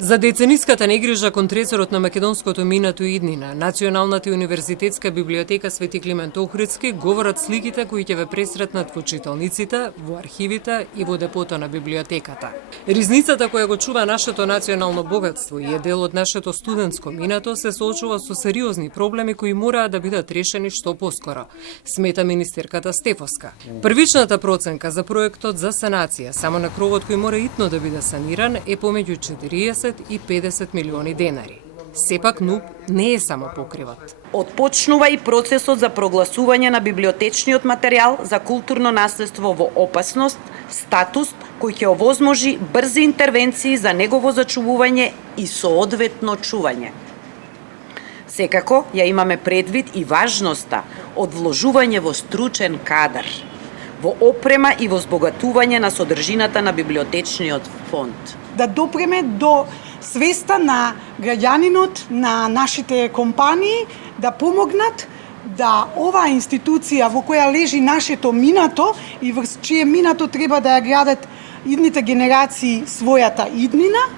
За децениската негрижа кон тресорот на македонското минато и иднина, Националната универзитетска библиотека Свети Климент Охридски говорат сликите кои ќе ве пресретнат во читалниците, во архивите и во депото на библиотеката. Ризницата која го чува нашето национално богатство и е дел од нашето студентско минато се соочува со сериозни проблеми кои мораат да бидат решени што поскоро, смета министерката Стефовска. Првичната проценка за проектот за санација само на кровот кој мора итно да биде саниран е помеѓу 40 и 50 милиони денари. Сепак НУП не е само покривот. Отпочнува и процесот за прогласување на библиотечниот материјал за културно наследство во опасност, статус кој ќе овозможи брзи интервенции за негово зачувување и соодветно чување. Секако ја имаме предвид и важноста од вложување во стручен кадар, во опрема и во збогатување на содржината на библиотечниот фонд. Да допреме до свеста на граѓанинот, на нашите компании, да помогнат да оваа институција во која лежи нашето минато и врз чие минато треба да ја градат идните генерации својата иднина,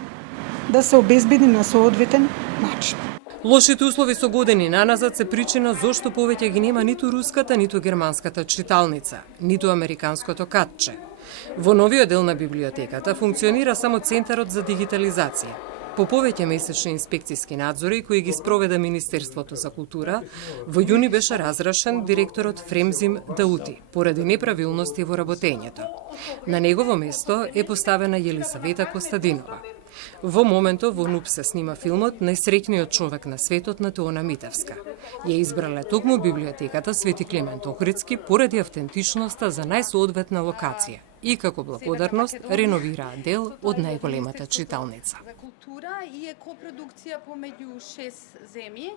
да се обезбеди на соодветен начин. Лошите услови со години наназад се причина зошто повеќе ги нема ниту руската, ниту германската читалница, ниту американското катче. Во новиот дел на библиотеката функционира само Центарот за дигитализација. По повеќе месечни инспекцијски надзори кои ги спроведе Министерството за култура, во јуни беше разрешен директорот Фремзим Даути поради неправилности во работењето. На негово место е поставена Јелисавета Костадинова. Во моментов во НУП се снима филмот Најсреќниот човек на светот на Теона Митевска. Ја избрале токму библиотеката Свети Климент Охридски поради автентичноста за најсоодветна локација и како благодарност реновираа дел од најголемата читалница. За култура и е копродукција помеѓу 6 земји.